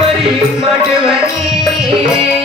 வரி மாட்டு வரி.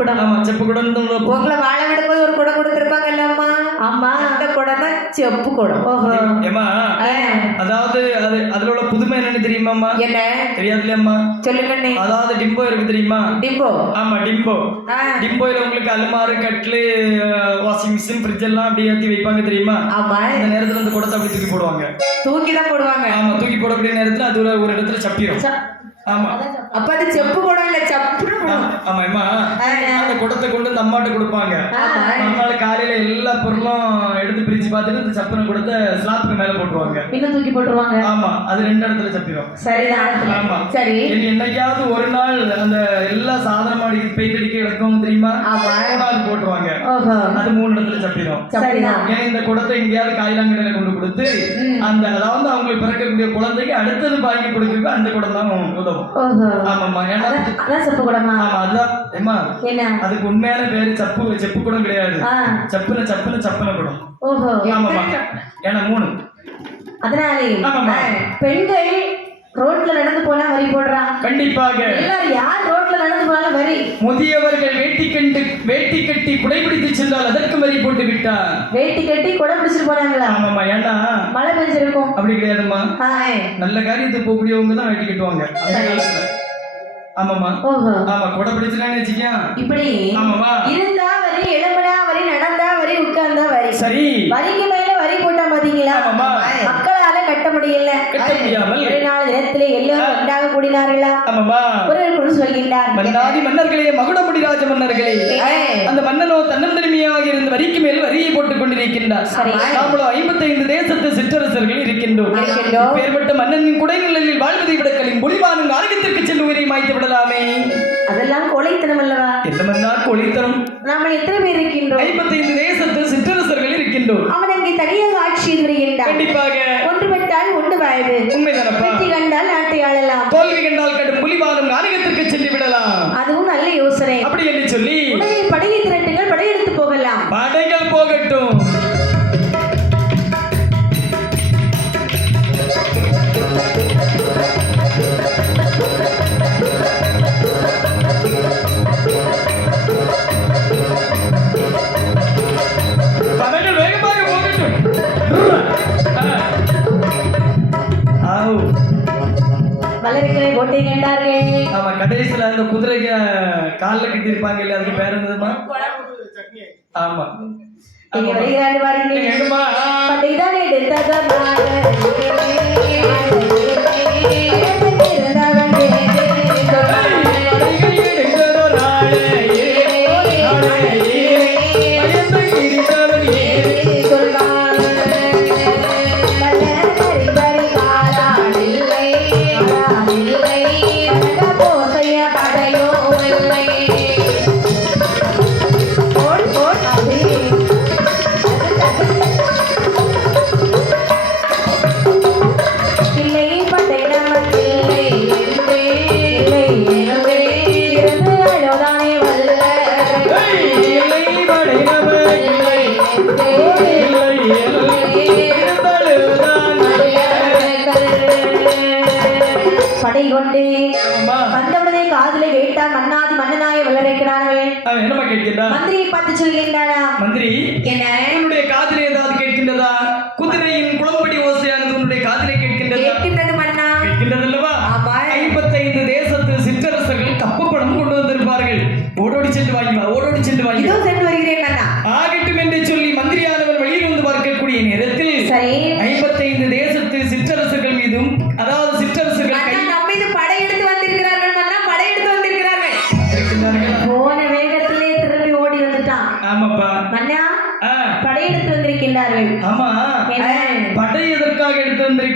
குடம். ஆமா செப்பு குடம் உங்களை வாழ விடும்போது ஒரு குடம் கொடுத்துருப்பாங்கல்லம்மா ஆமா. அந்த குடம் தான் செப்பு குடம். ஓஹோ. ஏமா அதாவது அது அதுல உள்ள புதுமை என்னன்னு தெரியுமாம்மா என்ன? தெரியாது இல்லையம்மா சொல்லுங்கண்ணே அதாவது டிம்போ இருக்கு தெரியுமா? டிம்போ. ஆமா டிம்போ. டிம்போயில உங்களுக்கு அலுமாறு கட்லு வாஷிங் மிஷின் ஃப்ரிட்ஜ் எல்லாம் அப்படி ஏற்றி வைப்பாங்க தெரியுமா? ஆமா. அந்த நேரத்துல அந்த குடத்தை அப்படி தூக்கி போடுவாங்க. தூக்கி தான் போடுவாங்க. ஆமா தூக்கி போடக்கூடிய நேரத்துல அது ஒரு- ஒரு இடத்துல சப்பிரும். ச- ஆமா. அப்ப அது செப்பு குடம் இல்ல சப்புன்னு ஆமா குடத்தை கொண்டு அந்த அம்மாட்ட கொடுப்பாங்க. நம்மளால காலையில எல்லா பொருளும் பிரிச்சு பார்த்துட்டு இந்த சப்பன குடத்தை ஸ்லாப்புக்கு மேல போட்டுருவாங்க. இன்னும் தூக்கி போட்டுருவாங்க? ஆமா அது ரெண்டு இடத்துல சப்பிரும். சரிதான் ஆமா. சரி. இனி என்னைக்காவது ஒரு நாள் அந்த எல்லா சாதனம் அடி பெயிண்ட் அடிக்க எடுக்கும் தெரியுமா. மூணாவது போட்டுருவாங்க. அது மூணு இடத்துல சப்பிடும் ஏன்னா இந்த குடத்தை எங்கேயாவது காயிலாங்கடையில கொண்டு கொடுத்து அந்த அதாவது அவங்களுக்கு பிறக்கக்கூடிய குழந்தைக்கு அடுத்தது பாக்கி கொடுக்கறதுக்கு அந்த குடம் தான் உதவும். ஆமாம்மா. ஏன்னா அதான் செப்பு குடமா? ஆமா அதுதான். ஏமா அதுக்கு உண்மையான பேரு சப்பு செப்பு குடம் கிடையாது. சப்புன சப்புன சப்புன குடம். ஓஹோ. ஆமாம்மா. ஏன்னா மூணு. அதனாலே பெண்கள் ரோட்ல நடந்து போனா வரி போடுறா? கண்டிப்பாக. எல்லாரும் யார் ரோட்ல நடந்து போனாலும் வரி. முதியவர்கள் வேட்டி கண்டு வேட்டி கட்டி குடைபிடித்து சென்றால் அதற்கு வரி போட்டு விட்டார். வேட்டி கட்டி குடை பிடிச்சிட்டு போறாங்களா? ஆமாம்மா. ஏன்னா மழை பெஞ்சிருக்கும். அப்படி கிடையாதும்மா. ஆ, நல்ல காரியத்துக்கு போகக்கூடியவங்க தான் வேட்டி கட்டுவாங்க. ஓஹோ. ஆமா கொடை பிடிச்சிட்டான்னு வச்சுக்கியா இப்படி ஆமாம்மா. இருந்தா வரி எழுமடா வரி நடந்தா உட்கார்ந்தா வரி. சரி. வரிக்கு மேல வரி போட்டா பாத்தீங்களா. மக்களால கட்ட முடியல. கட்ட முடியாமல். நாள் தினத்திலே எல்லோரும் ஒன்றாக கூடினார்களா? ஆமாம்மா. ஒரு சொல்கின்றார். மன்னாதி மன்னர்களே மகுடமுடி ராஜ மன்னர்களே அந்த மன்னனோ தன்னந்தனிமையாக இருந்து வரிக்கு மேல் வரியை போட்டுக் கொண்டிருக்கின்றார். சரி. நாமளோ ஐம்பத்தைந்து தேசத்து சிற்றரசர்கள் இருக்கின்றோம். பேர்பட்ட மன்னனின் குடைநிலையில் வாழ்வதை விடக்களின் முடிவானும் ஆரோக்கியத்திற்கு சென்று உயிரை மாய்த்து விடலாமே. அதெல்லாம் கொலைத்தனம் அல்லவா? என்ன மன்னார் கொளித்தனம் நாம எத்தனை பேர் இருக்கின்றோம்? ஐம்பத்தைந்து தேசத்து சிற்றரசர்கள் இருக்கின்றோம். அவன் அங்கே தனியாக ஆட்சி செய்து வருகின்றான். கண்டிப்பாக. ஒன்றுபட்டால் ஒன்று வாழ்வு உண்மைதானப்பா? வெற்றி கண்டால் நாட்டை ஆளலாம். தோல்வி கண்டால் கடும் புலிவானும் ஆரோக்கியத்திற்கு சென்று விடலாம். அதுவும் நல்ல யோசனை. அப்படி என்று சொல்லி உடனே படையை திரட்டுங்கள் படையெடுத்து போகலாம். படைகள் போகட்டும். வளர்களை கோட்டை கண்டார்கள் ஆமா கடைசியில அந்த குதிரைக்கு கால்ல கட்டி இருப்பாங்க இல்ல அதுக்கு பேர் என்னதுமா ஆமா. இங்க வருகிறார்கள் பாருங்கள் எங்கம்மா? படைதான்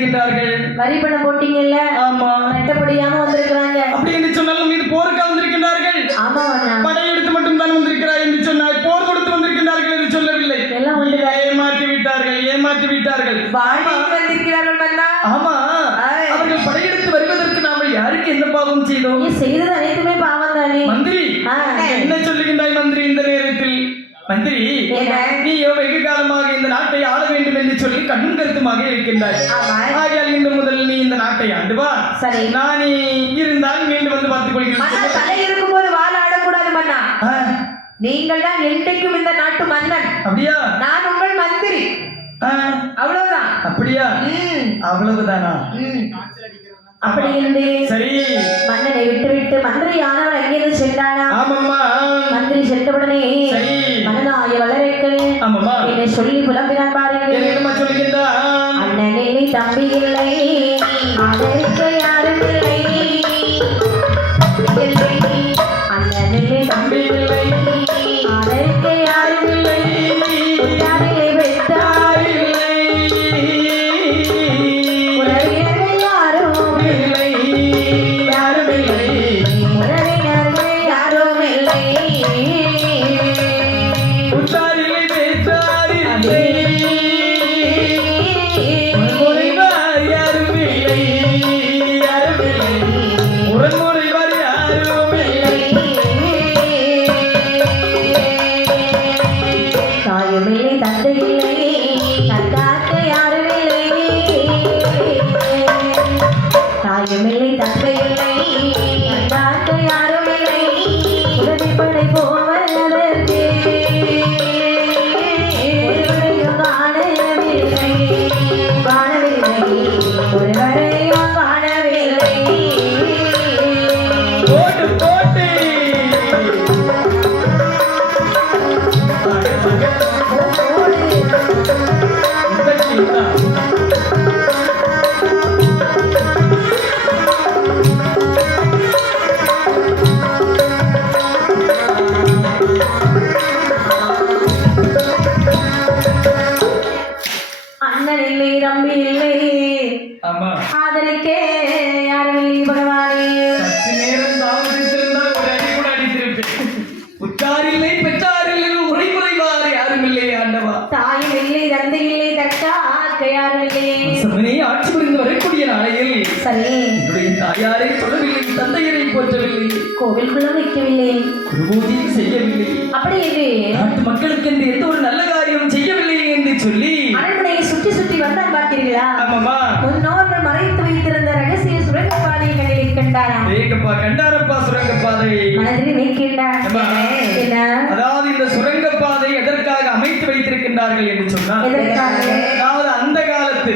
வந்திருக்கின்றார்கள் வரி பணம் போட்டீங்கல்ல? ஆமா. கட்டப்படியாம வந்திருக்கிறாங்க. அப்படி என்று சொன்னாலும் மீது போருக்காக வந்திருக்கின்றார்கள். ஆமா அண்ணா படை எடுத்து மட்டும் தான் வந்திருக்கிறாய் என்று சொன்னாய். போர் கொடுத்து வந்திருக்கின்றார்கள் என்று சொல்லவில்லை. எல்லாம் ஏமாற்றி விட்டார்கள் ஏமாற்றி விட்டார்கள். வந்திருக்கிறார்கள் ஆமா. அவர்கள் படையெடுத்து வருவதற்கு நாம யாருக்கு என்ன பாவம் செய்தோம்? நீ செய்தது அனைத்துமே பாவம் தானே. மந்திரி. என்ன சொல்லுகின்றாய் மந்திரி இந்த நேரத்தில்? மந்திரி? நீயோ வெகு காலமாக இந்த நாட்டை ஆள வேண்டும் என்று சொல்லி கண்ணும் கருத்துமாக இருக்கின்றாய் ஆமா. ஆகையால் இன்று முதல் நீ இந்த நாட்டை ஆண்டு வா சரி. நானே இருந்தால் மீண்டும் வந்து பார்த்துக் கொள்கிறேன். தலை இருக்கும்போது வாழ ஆடக்கூடாது மன்னா. நீங்கள் தான் என்றைக்கும் இந்த நாட்டு மன்னன். அப்படியா? நான் உங்கள் மந்திரி. அவ்வளவுதான். அப்படியா? அவ்வளவுதானா. அப்படி இருந்து. சரி. மன்னனை விட்டுவிட்டு மந்திரி ஆனவன் அங்கிருந்து சென்றானா? ஆமாம்மா. மந்திரி சென்றவுடனே மன்னனாய வளரேக்கள் ஆமாம்மா. என்னை சொல்லி புலம்பினான் பாருங்கள். அண்ணன் தம்பி இல்லை ஆதரிக்கே யாரும் பகவானே. ஒரு உற்றாரில்லை பெற்றாரில்லை உரை குறைவார் யாரும் இல்லை ஆண்டவா. தாயும் இல்லை தந்தை இல்லை யாரும் இல்லை. ஆட்சி புரிந்து வரக்கூடிய நாளையில் சரி. என்னுடைய தாயாரை சொல்லவில்லை தந்தையரை போற்றவில்லை. கோவிலுக்குள்ள வைக்கவில்லை. குருபூஜை செய்யவில்லை. அப்படி இது நாட்டு மக்களுக்கு என்று எந்த ஒரு நல்ல காரியம் செய்யவில்லை என்று சொல்லி அரண்மனையை சுற்றி சுற்றி வந்தான் பார்த்தீர்களா ஆமாமா முன்னோர்கள் ஏகப்பா கண்டாரப்பா மனதில் அதாவது இந்த சுரங்கப்பாதை எதற்காக அமைத்து வைத்திருக்கின்றார்கள் என்று சொன்னால் அதாவது அந்த காலத்து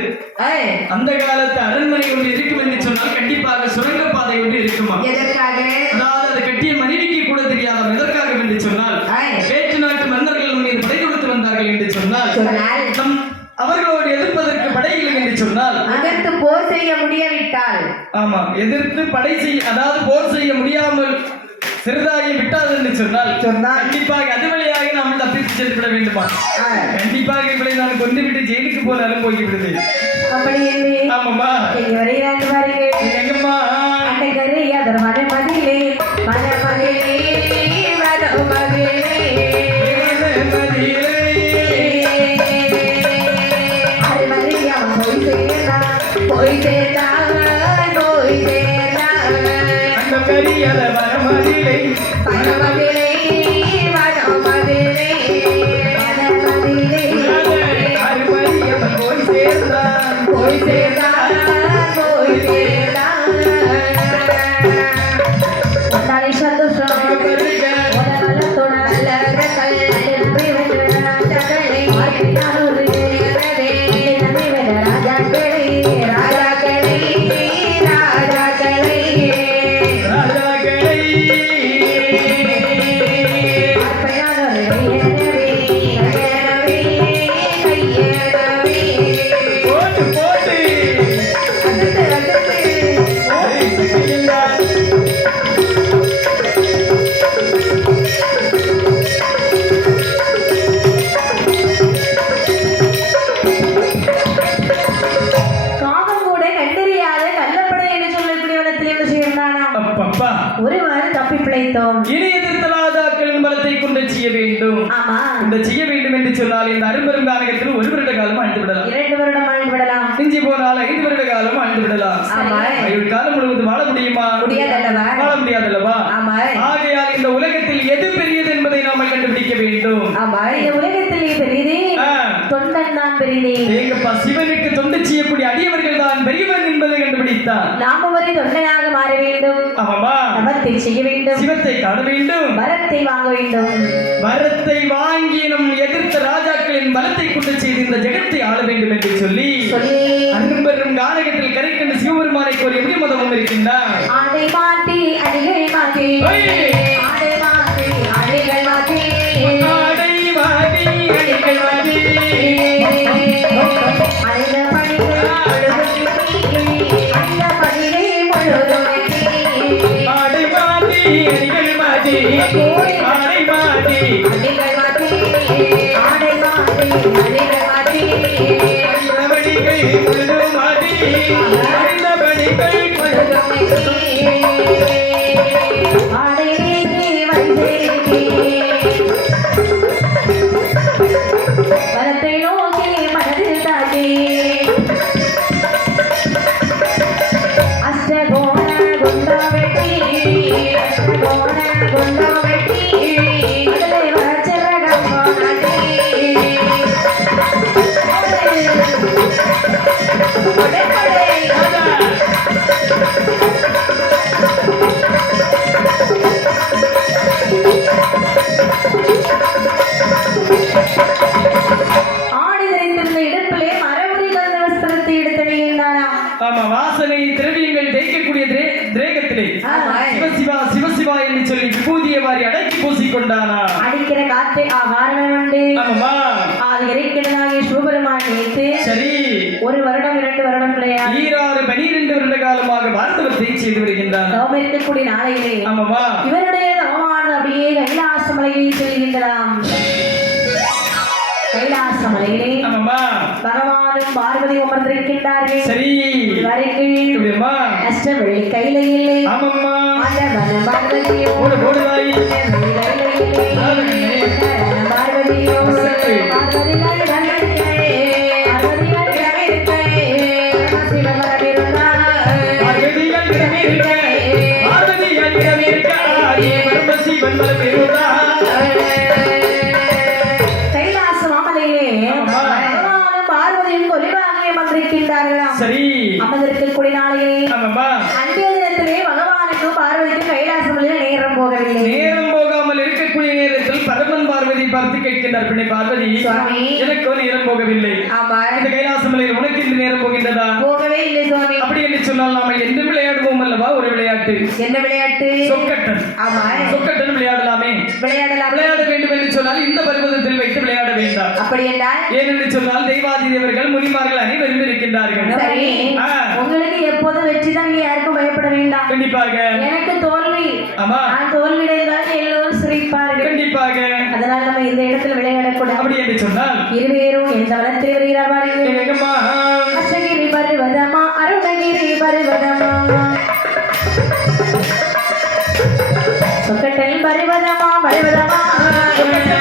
அந்த காலத்து அரண்மனை ஒன்று இருக்கும் என்று சொன்னால் கண்டிப்பாக சுரங்கப்பாதை ஒன்று இருக்குமா? எதற்காக? அதாவது அதை கட்டிய மனைவிக்கு கூட தெரியாதாம் எதற்காக என்று சொன்னால் வேற்று நாட்டு மன்னர்கள் மீது படை கொடுத்து வந்தார்கள் என்று சொன்னால் அவர்களோடு எதிர்ப்பதற்கு படைகள் என்று சொன்னால் போர் செய்ய முடியவிட்டால். ஆமா எதிர்த்து படை செய்ய அதாவது போர் செய்ய முடியாமல் சிறிதாகி விட்டாது என்று சொன்னால் சொன்னால். கண்டிப்பாக அது வழியாக நாம் தப்பித்து சென்று விட வேண்டுமா கண்டிப்பாக இவளை நான் கொண்டு விட்டு ஜெயிலுக்கு போனாலும் போய்விடுது அப்படி ஆமாம்மா. இங்கே வருகிறான் பாருங்கள் எங்கம்மா அன்னைக்கரு அதர் மதிலே அந்த வரமதிலை. மனமதிலே மிஞ்சி போனால் ஐந்து வருட காலம் அழிந்து விடலாம். ஆயுள் காலம் முழுவதும் வாழ முடியுமா? முடியாதல்லவா? வாழ முடியாதல்லவா? ஆமா ஆகையால் இந்த உலகத்தில் எது பெரியது என்பதை நாம கண்டுபிடிக்க வேண்டும். ஆமா இந்த உலகத்திலே பெரிதே ஆ, தொண்டன் தான் ஏங்கப்பா சிவனுக்கு தொண்டு செய்யக்கூடிய அடியவர்கள் தான் பெரியவன் என்பதை கண்டுபிடித்தான். நாம ஒரு தொண்டனாக மாற வேண்டும். ஆமாமா. தவத்தை செய்ய வேண்டும். சிவத்தை காண வேண்டும். வரத்தை வாங்க வேண்டும். வரத்தை வாங்கி நம் எதிர்த்த ராஜாக்களின் பலத்தை கொண்டு செய்து இந்த ஜெகத்தை ஆள வேண்டும் என்று சொல்லி அரும்பெரும் கானகத்தில் கரைக்கண்ட சிவபெருமானை கோரிய எப்படி மதமும் இருக்கின்றார் அடிகள் மாட்டி அடிகள் மாட்டி வாடி, அடிகள் சிவசிவா சிவசிவா என்று சொல்லி விபூதியை வாரி அடக்கி பூசிக்கொண்டானா? அடிக்கிற காற்றை ஆகாரம் உண்டு. அது இறைக்கிடனாகிய சிவபெருமான் நினைத்து சரி. ஒரு வருடம் இரண்டு வருடம் கிடையாது ஈராறு பனிரெண்டு வருட காலமாக வார்த்தவத்தை செய்து வருகின்றான். தவம் இருக்கக்கூடிய நாளையிலே ஆமாமா இவருடைய தவமானது அப்படியே கைலாச மலையை செல்கின்றதாம். கைலாச மலையிலே ஆமாமா பகவானும் பார்வதி அமர்ந்திருக்கின்றார்கள் சரி. வரைக்கும் இப்படியம்மா அஷ்ட வெள்ளி கையில இல்லை. ஆமாம்மா. ஆண்டவன பார்வதியோ. கையில இல்லை. பார்வதியோ. பார்வதிகள் கொலிவாக அமர்ந்திருக்கின்றார்களாம் சரி. அமர்ந்திருக்கக்கூடிய ஆமாம்மா. அன்றைய தினத்திலே பகவானுக்கும் பார்வதிக்கும் கைலாச மலையில நேரம் போகவில்லை. நேரம் போகாமல் இருக்கக்கூடிய நேரத்தில் பரமன் பார்வதி பார்த்து கேட்கின்றார் பிள்ளை பார்வதி. எனக்கோ நேரம் போகவில்லை. ஆமா. இந்த கைலாச மலையில் உனக்கு இந்த நேரம் போகின்றதா? போகவே இல்லை சுவாமி. அப்படி என்று சொன்னால் நாம என்று விளையாடுவோம் அல்லவா? ஒரு விளையாட்டு. என்ன விளையாட்டு? சொக்கட்டன். ஆமா. சொக்கட்டன் விளையாடலாமே. விளையாடலாம். விளையாட சொன்னால் இந்த பருவதத்தில் வைத்து விளையாட வேண்டாம். அப்படி என்றால் ஏனென்று சொன்னால் தெய்வாதி தேவர்கள் முனிமார்கள் அனைவரும் இருக்கின்றார்கள் உங்களுக்கு எப்போதும் வெற்றி தான் யாருக்கும் பயப்பட வேண்டாம். கண்டிப்பாக. எனக்கு தோல்வி. ஆமா. நான் தோல்வியடைந்தால் எல்லோரும் சிரிப்பார்கள். கண்டிப்பாக. அதனால் நம்ம இந்த இடத்துல விளையாடக்கூடாது. அப்படி என்று சொன்னால் இருவேரும் எந்த வளத்தில் வருகிறார் பாருங்கள் எங்கம்மா அசகிரி பருவதமா அருணகிரி பருவதமா? சொக்கட்டல் பருவதமா பருவதமா? சொக்கட்டன்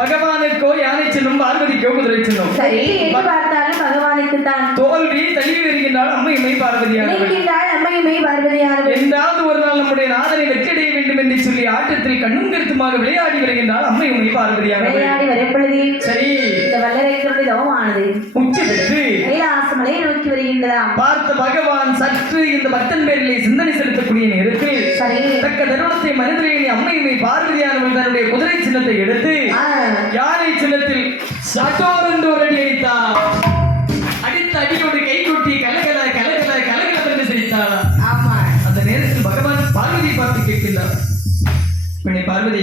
பகவானுக்கோ யானை சின்னம் பார்வதிக்கோ குதிரை சின்னம் சரி பார்த்தாலும் பகவானுக்கு தான் தோல்வி தழுவி வருகின்றால் அம்மையுமை பார்வதியானவள் நினைக்கின்றாள் அம்மையுமே பார்வதியானவள் என்றாவது ஒரு நாள் நம்முடைய நாதனை வெற்றியடைய வேண்டும் என்று சொல்லி ஆட்டத்தில் கண்ணும் கருத்துமாக விளையாடி வருகின்றால் அம்மையுமை பார்வதியானவள் விளையாடி வரப்பொழுது சரி. இந்த வல்லரைக்கருடைய தவமானது முக்தி பெற்று கைலாசமலை நோக்கி வருகின்றதாம். பார்த்த பகவான் சற்று இந்த பக்தன் பேரிலே சிந்தனை செலுத்தக்கூடிய நேரத்தில் சரி. தக்க தருணத்தை மனதிலே எண்ணி அம்மையுமை பார்வதியானவள் தன்னுடைய குதிரை சின்னத்தை எடுத்து யானை சின்னத்தில் சட்டோர் என்று ஒரு அடி அடித்தார் அடித்த அடியோடு கை கொட்டி கலகல கலகல கலகல என்று ஆமா அந்த நேரத்தில் பகவான் பார்வதி பார்த்து கேட்கின்றார். பெண்ணை பார்வதி.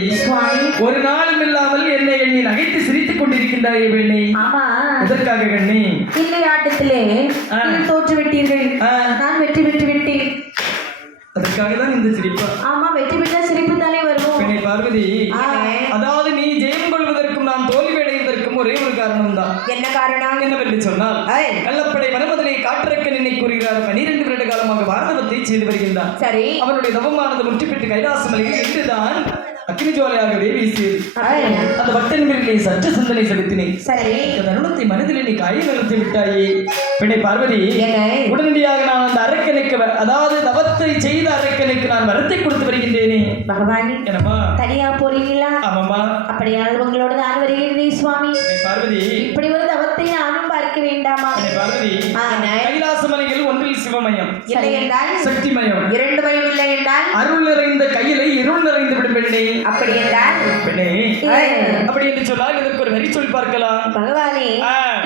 ஒரு நாளும் இல்லாமல் என்னை எண்ணி நகைத்து சிரித்துக் கொண்டிருக்கின்றாயே பெண்ணை. ஆமா. எதற்காக கண்ணி? இல்லை ஆட்டத்திலே தோற்று விட்டீர்கள். நான் வெற்றி பெற்று விட்டேன் அதற்காக தான் இந்த சிரிப்பா. ஆமா வெற்றி பெற்ற சிரிப்பு தானே வரும். பெண்ணை பார்வதி. அதாவது நீ ஜெயம் கொள்வதற்கும் நான் தோல்வி அடைவதற்கும் ஒரே ஒரு காரணம் தான் என்ன காரணம்? என்னவென்று சொன்னால் கள்ளப்படை மனமதனை காற்றக்க நினை கூறுகிறார் பனிரெண்டு காலமாக பாரதத்தை செய்து வருகின்றார் சரி. அவனுடைய தவமானது முற்றி பெற்று கைலாச மலையில் இன்றுதான் அக்னி ஜோலையாகவே வீசியது அந்த பக்தன் மேலே சற்று சிந்தனை செலுத்தினேன். சரி. தருணத்தை மனதில் நீ காய நிறுத்தி விட்டாயே. பெண்ணை பார்வதி உடனடியாக நான் அந்த அரக்கனுக்கு அதாவது தவத்தை செய்த அரக்கனுக்கு நான் வரத்தை கொடுத்து வருகின்றேனே. பகவான் என்னம்மா? தனியா போறீங்களா? ஆமாம்மா. அப்படியானால் உங்களோட நான் வருகிறேன் சுவாமி. பார்வதி. இப்படி ஒரு தவத்தை நானும் பார்க்க வேண்டாமா? பார்வதி. சிவமயம் இல்லை என்றால் சக்திமயம். இரண்டு பயம் இல்லை என்றால் அருள் நிறைந்த கையிலை இருள் நிறைந்து விடும் பெண்ணே. அப்படி என்றால் பெண்ணே. அப்படி என்று சொன்னால் இதற்கு ஒரு வரி சொல் பார்க்கலாம். பகவானே.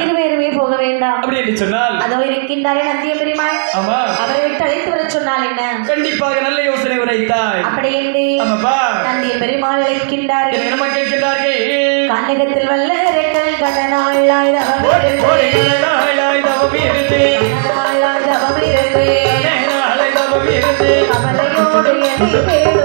இருவேறுமே போக வேண்டாம். அப்படி என்று சொன்னால் அதோ இருக்கின்றாரே நந்திய பெருமாள். ஆமா. அவரை விட்டு அழைத்து வர சொன்னால் என்ன? கண்டிப்பாக நல்ல யோசனை உரைத்தாய். அப்படி என்று ஆமாப்பா. நந்திய பெருமாள் அழைக்கின்றார்கள். என்னமா கேட்கின்றார்கள். கண்ணகத்தில் வல்ல ரெட்டல் கண்ணனாளாய் கமலையோடு என்னை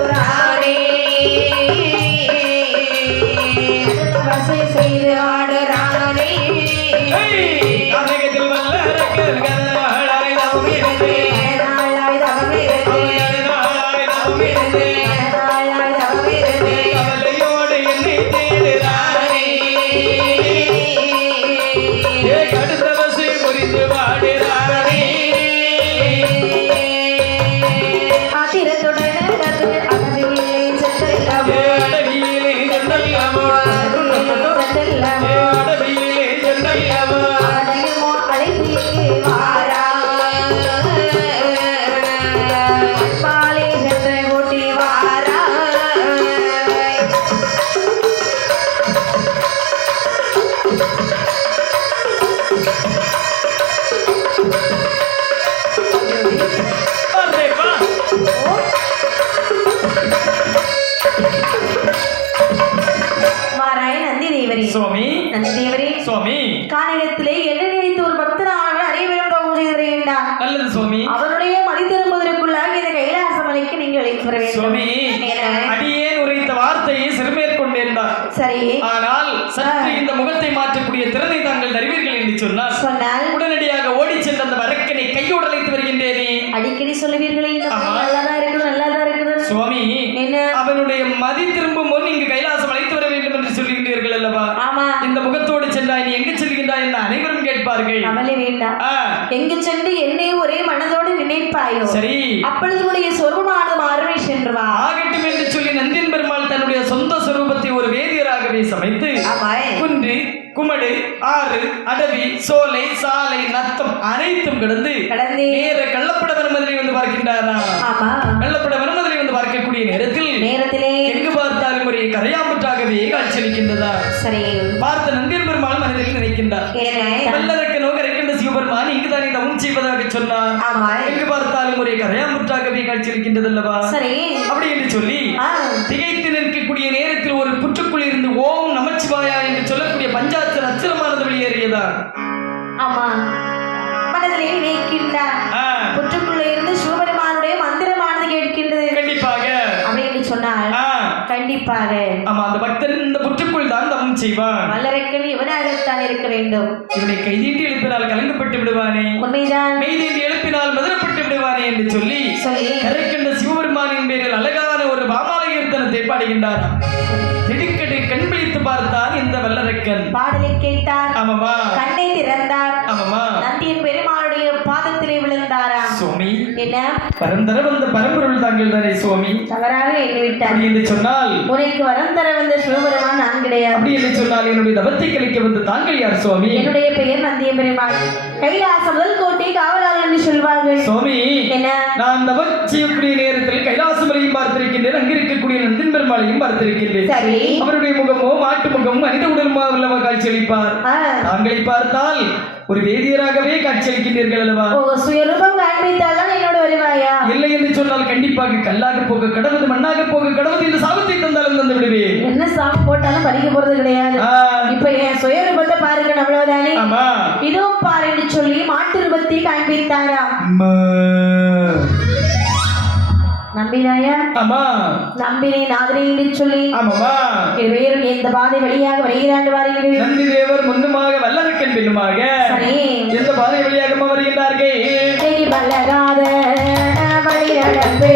சுவாமி அடியேன் உரைத்த வார்த்தையை சிறுமேற்கொண்டேன் தான் சரி. ஆனால் சற்று இந்த முகத்தை மாற்றக்கூடிய திறனை தாங்கள் தருவீர்கள் என்று சொன்னால் சொன்னால்? உடனடியாக ஓடிச் சென்ற அந்த வரக்கனை கையோடு அழைத்து வருகின்றேனே. அடிக்கடி சொல்லுவீர்களே. நல்லாதான் இருக்குது நல்லாதான் இருக்குது. சுவாமி என்ன? அவனுடைய மதி திரும்பும் முன் இங்கு கைலாசம் அழைத்து வர வேண்டும் என்று சொல்லுகின்றீர்கள் அல்லவா? ஆமா. இந்த முகத்தோடு சென்றாய் நீ எங்கு செல்கின்றாய் என்று அனைவரும் கேட்பார்கள். கவலை வேண்டாம். எங்கு சென்று என்னை ஒரே மனதோடு நினைப்பாயோ? சரி. அப்பொழுது உடைய சொருபமானது மாறுமே சென்று வா ஆகட்டும் என்று சொல்லி நந்தின் பெருமாள் தன்னுடைய சொந்த சொரூபத்தை ஒரு வேதியராகவே சமைத்து குன்று குமடு ஆறு அடவி சோலை சாலை நத்தம் அனைத்தும் கடந்து நேர கள்ளப்பட வருமதிலை வந்து பார்க்கின்றாரா? கள்ளப்பட வருமதிலை வந்து பார்க்கக்கூடிய நேரத்தில் நேரத்திலே. எங்கு பார்த்தாலும் ஒரு கரையாம்புற்றாகவே காட்சியளிக்கின்றதா? சரி. பார்த்த நந்தியன் பெருமாள் மனதில் நினைக்கின்றார். வல்லரக்கனோ கரைக்கின்ற சிவபெருமான் இங்கு தானே தவம் செய்வதாக சொன்னார். எங்கு பார்த்தாலும் ஒரே கரையாம்புற்றாகவே காட்சியளிக்கின்றது அல்லவா சரி. அப்படி என்று சொல்லி திகைத்து நிற்கக்கூடிய நேரத்தில் ஒரு புற்றுக்குள் இருந்து ஓம் நமச்சிவாயா என்று சொல்லக்கூடிய பஞ்சாட்சர அச்சரமானது வெளியேறியதா ஆமா. மனதிலே நினைக்கின்றார் புற்றுக்குள்ளே இருந்து சிவபெருமானுடைய மந்திரமானது கேட்கின்றது. கண்டிப்பாக. அப்படின்னு சொன்னால் ஆ, கண்டிப்பாக. ஆமா அந்த பக்தன் இந்த புற்றுக்குள் தான் தவம் இருக்க வேண்டும். இவனை கைதீட்டி எழுப்பினால் கலங்கப்பட்டு விடுவானே. உண்மைதான் மெய்தீட்டி எழுப்பினால் மதுரப்பட்டு விடுவானே என்று சொல்லி சொல்லி. கரைக்கின்ற சிவபெருமானின் பேரில் அழகான ஒரு பாமால கீர்த்தனத்தை பாடுகின்றாராம் திடுக்கடி கண் விழித்து பார்த்தான் இந்த வல்லரக்கன். பாடலை கேட்டார். ஆமாமா கண்ணை திறந்தார். ஆமாமா நந்தியின் பெருமாளுடைய பாதத்திலே விழுந்தாராம். சுவாமி. என்ன? பரந்தர வந்த பரம்பொருள் தாங்கள் தானே சுவாமி? தவறாக எண்ணிவிட்டார். அப்படி என்று சொன்னால்? உனக்கு வரம் தர வந்த சிவபெருமான் நான் கிடையாது. அப்படி என்று சொன்னால் என்னுடைய தவத்தை கழிக்க வந்த தாங்கள் யார் சுவாமி? என்னுடைய பெயர் நந்திய பெருமாள் கைலாச முதல் கோட்டை காவலாளர் என்று சொல்வார்கள். சுவாமி என்ன? நான் தவம் செய்யக்கூடிய நேரத்தில் கைலாசமலையும் பார்த்திருக்கின்றேன். அங்கு இருக்கக்கூடிய நந்தின் பெருமாளையும் பார்த்திருக்கின்றேன். சரி. அவருடைய முகமோ மாட்டு முகமோ மனித உடலுமா உள்ளவா காட்சியளிப்பார்? தாங்களை பார்த்தால் ஒரு வேதியராகவே காட்சியளிக்கின்றீர்கள் அல்லவா? சுயரூபம் காண்பித்தால் வருவாயா? இல்லை என்று சொன்னால் கண்டிப்பாக கல்லாக போக கடவுது மண்ணாக போக கடவுது என்று சாபத்தை தந்தாலும் தந்து விடுவேன். என்ன சாமி போட்டாலும் பறிக்க போறது கிடையாது. இப்ப என் சுயரூபத்தை பாருங்க அவ்வளவுதானே? ஆமா. இதோ பாரு என்று சொல்லி மாட்டு ரூபத்தை காண்பித்தாராம். நம்பினாயா? ஆமா. நம்பினை நாதினை என்று சொல்லி. ஆமாமா வேறு எந்த பாதை வழியாக வருகிறாண்டு வாருங்கள். நந்தி தேவர் முன்னுமாக வல்லரக்கன் பின்னுமாக எந்த பாதை வழியாக வருகின்றார்கள். செய் பல்லகாத வழி நடந்து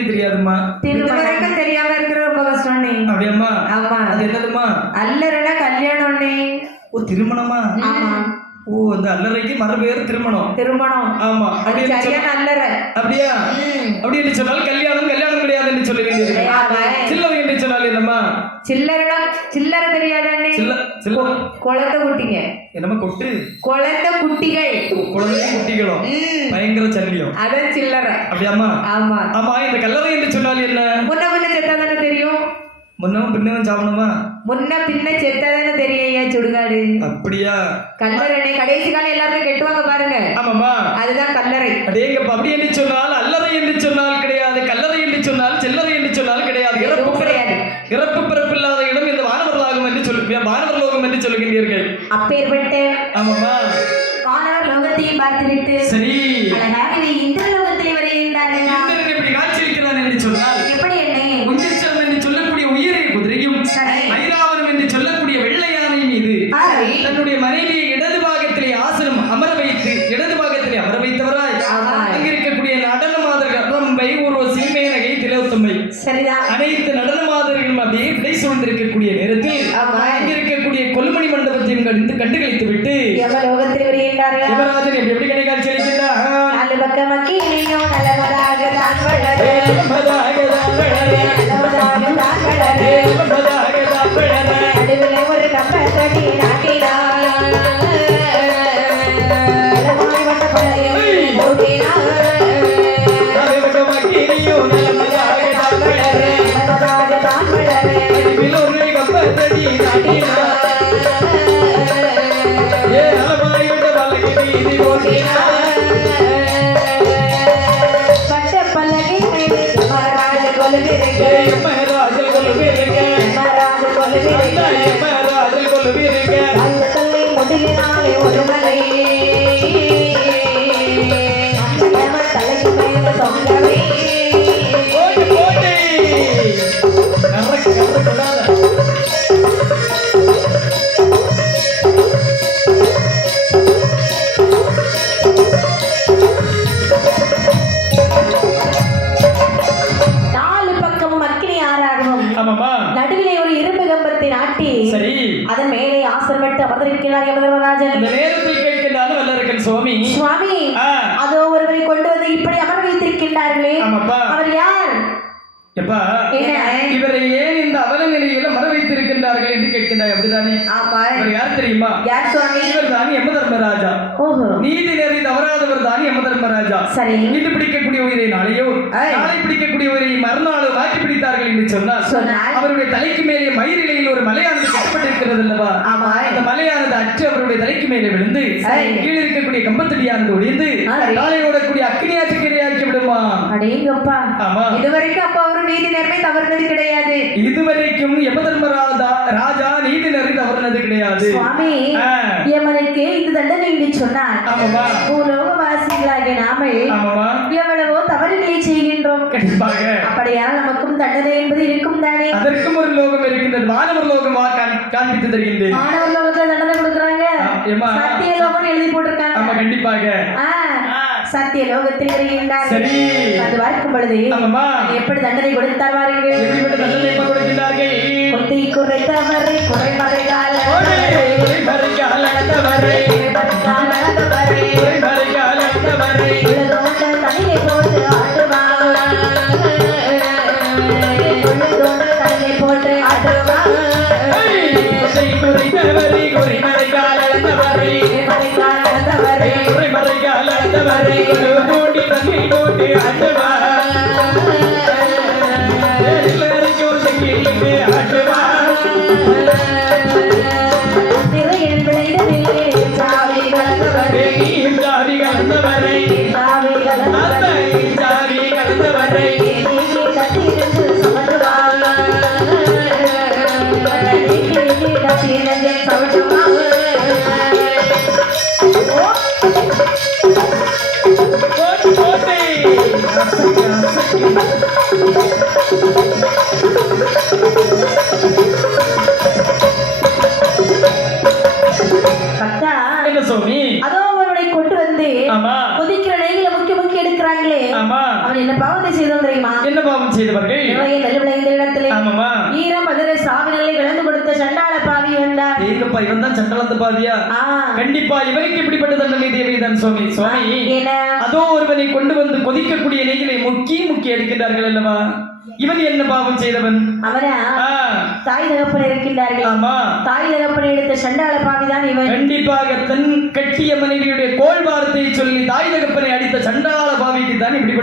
தெரியவே திருமணம் இதுவரைக்கும் தெரியாம இருக்கிற ரொம்ப கஷ்டம் அப்படியாம்மா? ஆமா. அது என்னதுமா அல்லறனா கல்யாணம் ஓ திருமணமா? ஆமா. ஓ அந்த அல்லறைக்கு மறு பேர் திருமணம். திருமணம். ஆமா. அது அப்படி சரியான அல்லற. அப்படியா? அப்படி என்று சொன்னால் கல்யாணம் கல்யாணம் கிடையாது என்று சொல்ல வேண்டியது. ஆமா. சில்லறை என்று சொன்னால் என்னம்மா? சில்லறனா சில்லறை தெரியாதா நீ? சில்ல சில்ல குழந்தை குட்டிங்க. என்னம்மா கொட்டு? குழந்தை குட்டிகள். குழந்தை குட்டிகளும் பயங்கர சல்லியம் அதான் சில்லறை. அப்படியாம்மா? ஆமா. ஆமா இந்த கல்லறை என்று சொன்னால் என்ன? முன்ன முன்ன செத்தா தானே தெரியும்? முன்னவும் பின்னவும் சாப்பிடணுமா முன்ன பின்ன செத்தா தானே தெரியும் ஐயா சுடுகாடு? அப்படியா? கல்லறை கடைசி காலம் எல்லாருமே கெட்டுவாங்க பாருங்க. ஆமாம்மா. அதுதான் கல்லறை. அடேங்கப்பா அப்படி என்று சொன்னால் அல்லறை என்று சொன்னால் கிடையாது கல்லறை என்று சொன்னால் வானவர் சொல்லுகின்றீர்கள். அப்பேற்பட்ட ஆமாம்மா. மாணவர் லோகத்தையும் பார்த்துவிட்டு சரி. அழகாகவே இந்த நாட்டினார். அவர் யார் எப்பா? இவரை ஏன் இந்த அவல நிலையில மர வைத்திருக்கின்றார்கள் என்று கேட்கின்றாய் அப்படிதானே யார் தெரியுமா? யார் சுவாமி? இவர் தான் யம தர்மராஜா ஓஹோ. நீதி நெறி தவறாதவர் தான் யம தர்மராஜா சரி. இன்று பிடிக்கக்கூடிய உயிரை நாளையோ. நாளை பிடிக்கக்கூடிய உயிரை மறுநாள் மாற்றி பிடித்தார்கள் என்று சொன்னால் அவருடைய தலைக்கு மேலே மயிரிலையில் ஒரு மலையானது கட்டப்பட்டிருக்கிறது அல்லவா? ஆமா. அந்த மலையானது அற்று அவருடைய தலைக்கு மேலே விழுந்து. கீழே இருக்கக்கூடிய கம்பத்தடியானது ஒடிந்து சரி. நாளை ஓடக்கூடிய அக்னியாச்சு கிரையாக்கி விடுமா? அடேங்கப்பா. ஆமா. இதுவரைக்கும் அப்ப அவரு நீதி நேர்மை தவறுனது கிடையாது. இதுவரைக்கும் யமதர்மராஜா ராஜா நீதி நெறி தவறுனது கிடையாது. எமனுக்கு இது தண்டனை என்று சொன்னார். ஆமாமா பூலோகவாசிகளாகிய நாம எவ்வளவோ தவறுகளை செய்கின்றோம். கண்டிப்பாக. அப்படியானால் நமக்கும் தண்டனை என்பது இருக்கும் தானே? அதற்கும் ஒரு லோகம் இருக்கின்றது. வானவர் லோகம் காண்பித்து தருகின்றேன். மாணவர் லோகத்துல தண்டனை கொடுக்குறாங்க? சத்திய லோகம் எழுதி ஆமா போட்டிருக்காங்க கண்டிப்பாக. ஆ, சத்திய லோகத்தில் வருகின்றார் சரி. அது பார்க்கும் பொழுது எப்படி தண்டனை கொடுத்தார் வாருங்கள் எப்படிப்பட்ட தண்டனை கொடுக்கின்றார்கள்? கொத்தி குறைத்தவரை குறைமறைகால அந்தவரை, மறைக்கால அந்தவரை. உள்ளதோண்ட தனியை போட்டு ஆடுவாங்க போட்டு போட்டு ஆட்டுவா. சுவாமி சுவாமி அதோ ஒருவனை கொண்டு வந்து கொதிக்கக்கூடிய நெய்யிலை முக்கி முக்கி எடுக்கிறார்கள் அல்லவா? இவன் என்ன பாவம் செய்தவன்? அவரா? ஆ, தாய் தகப்பன் இருக்கின்றார்கள் ஆமா. தாய் தகப்பன் எடுத்த சண்டாள பாவி தான் இவன். கண்டிப்பாக தன் கட்டிய மனைவியுடைய கோள் வார்த்தையை சொல்லி தாய் தகப்பனை அடித்த சண்டாள பாவிக்கு தான் இப்படிப்பட்ட